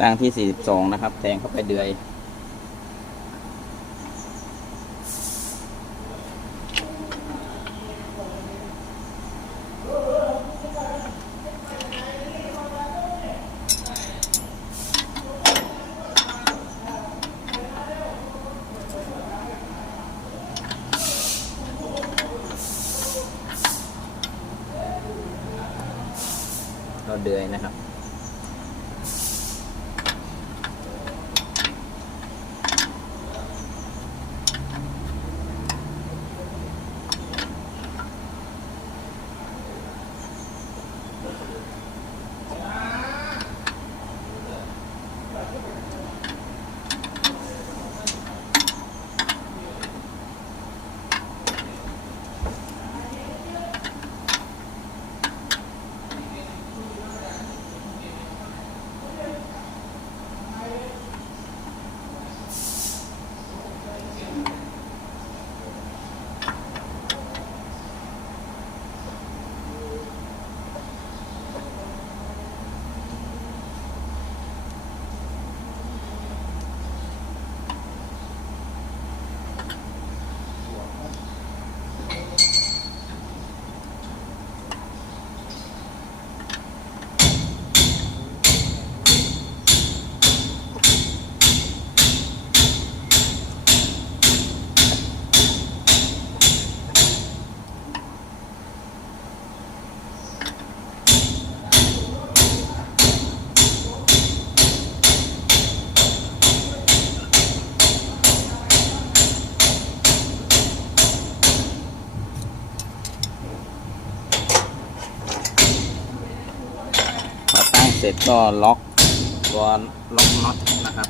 ตั้งที่ 42 นะครับ แทงเข้าไปเดือย เราเดือยนะครับ เสร็จก็ล็อกตัวล็อกน็อตนะครับ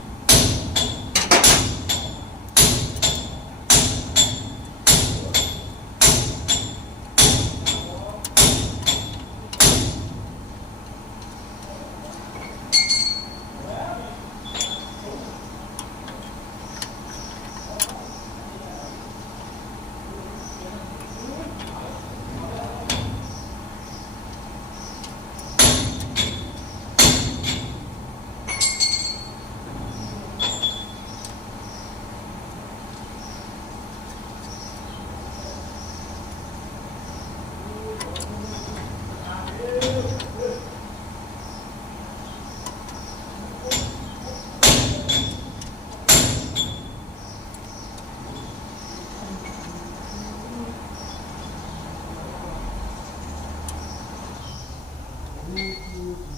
ไหน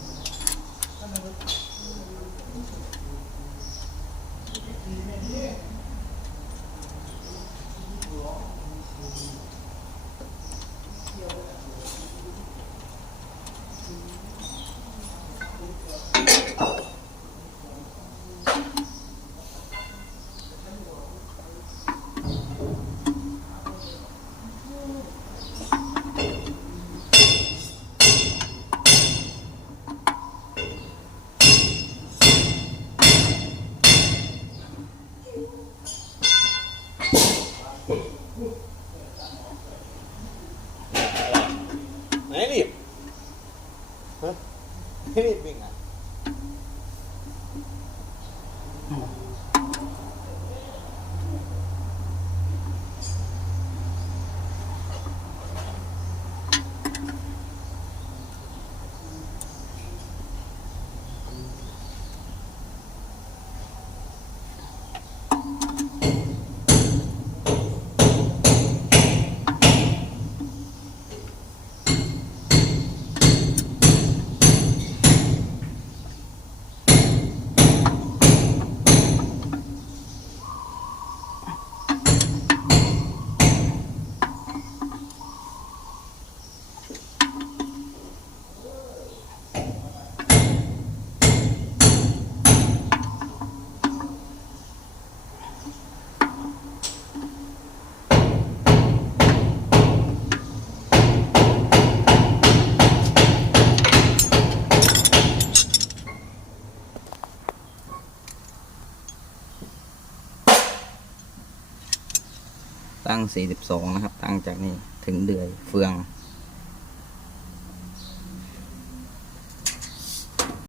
ตั้ง 42 นะครับ ตั้งจากนี่ถึงเดือยเฟือง